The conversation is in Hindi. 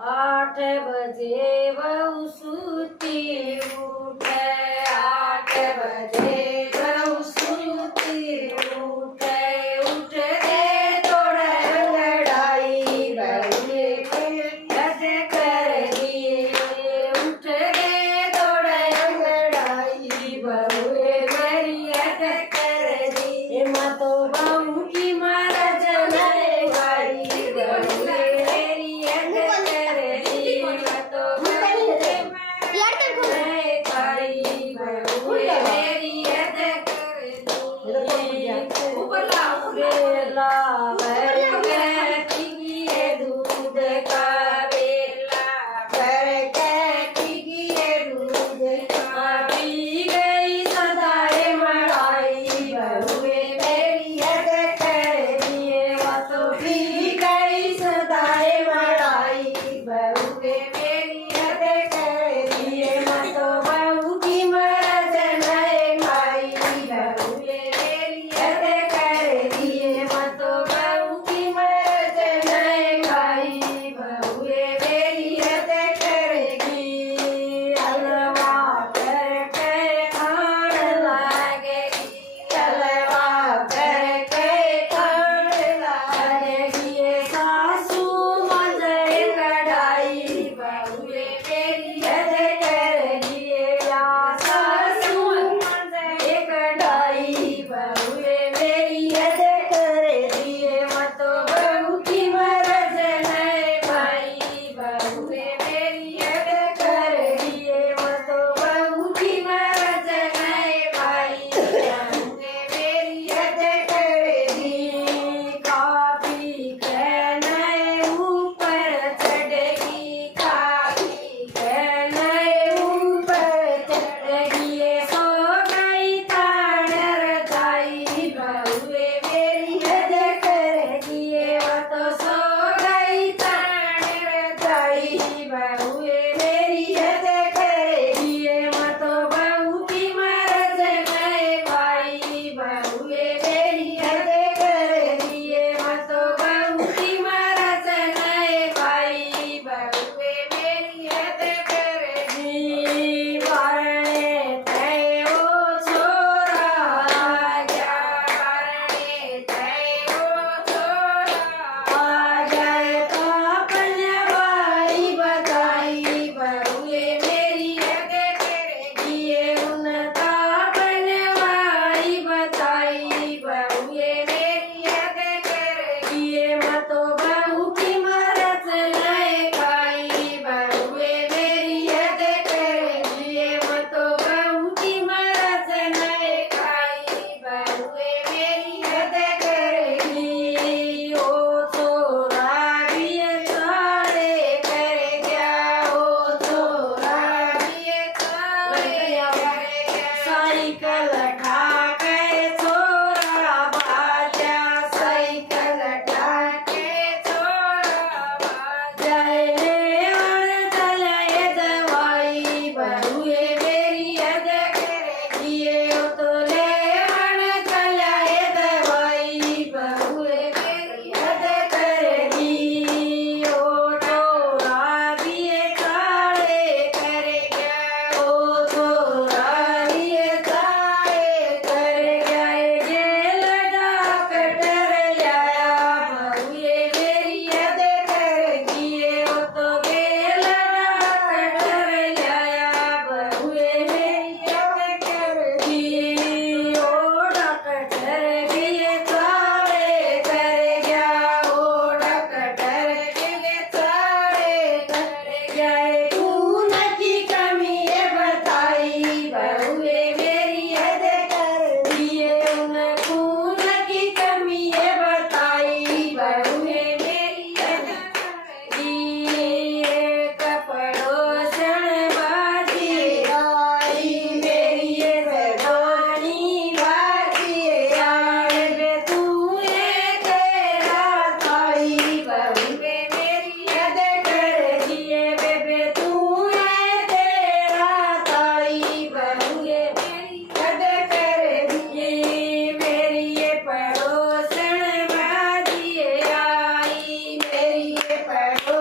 8 बजे वहू सूती उठे, 8 बजे वहू सूती उठे, उठते तोड़े अंगड़ाई बहुए कैसे कर दिए, उठते तोड़े अंगड़ाई बहुए मेरी कैसे कर दी, माँ तो बहू की मरज नहीं भाई बहुए मेरी कैसे कर दी, माँ तो बहू नहीं भाई बहुए मेरी कैसे कर दी, बेला भर के पीए दूध का, बेला भर के पीए दूध का, पी गई सदाए मलाई बहुए मेरी कैसे कर दिए, वह तो पी गई सदाए मलाई बहुए मेरी कैसे कर दिए, मैं तो बहू की मरज नहीं खाई बहुए मेरी कैसे कर दिए, मैं तो बहू की मरज नहीं खाई बहुए मेरी कैसे करेगी, हलवा करके खान लागेगी, हलवा करके खान लागेगी, ये सासू मजे कढ़ाई बहुए मेरी कैसे कर दिए, या सासू मजे कढ़ाई बहुए मेरी कैसे कर दिए, मैं तो बहू की मरज नहीं भाई बहुए मेरी कैसे कर दिए, मैं तो बहू की मरज नहीं भाई बहुए मेरी कैसे कर दी, खा पी के नए ऊपर चढ़ेगी, खा पी के नए ऊपर चढ़ेगी, ये सो गई ताड़ रजाई बहुए मेरी कैसे कर दिए, वह तो सो गई ताड़ रजाई बहुए मेरी कैसे कर दिए, मैं तो बहू की मरज नहीं भाई बहुए मेरी कैसे कर दिए, मैं तो बहू की मरज नहीं भाई बहुए मेरी कैसे कर दी, बारने थे ओ छोरा आ गया, बारने थे ओ छोरा आ गए, तो अपने भाई बताई बहुए मेरी कैसे कर दिए, उनका अपने भाई बताई बहुए मेरी कैसे कर दिए, मैं तो बहू की मरज नहीं खाई बहुए मेरी कैसे कर दिए, मैं तो बहू की मरज नहीं खाई बहुए मेरी कैसे कर दी, ओ छोरा भी सारे कर गया, ओ छोरा भी सारे कर गया, साइकिल उठा के छोरा बाजा, साइकिल उठा के छोरा बाजा, लेवन चले दवाई बहुए मेरी कैसे कर दिए, ओ तो लेवन चले दवाई बहुए मेरी कैसे कर दी, ओ छोरा भी सारे कर गया, ओ छोरा भी सारे कर गया, जेल डॉक्टर लाया बहुए मेरी कैसे कर दिए, ओ तो जेल डॉक्टर लाया बहुए मेरी कैसे कर दी, ओ डॉक्टर भी सारे कर गया, ओ डॉक्टर भी सारे कर गया, खून की कमी है बताई बहुए मेरी कैसे कर दिए, उन खून की कमी है बताई बहुए मेरी कैसे कर दी, एक पड़ोसन बाजी आई मेरी ये बेगानी बाजी आई, बे तू ये तेरा ताई बहुए मेरी कैसे कर दिए, बेबे तू ये तेरा ताई बहुए मेरी कैसे कर दिए, मेरी ये पड़ोसन बाजी आई, मेरी ये पड़ोसन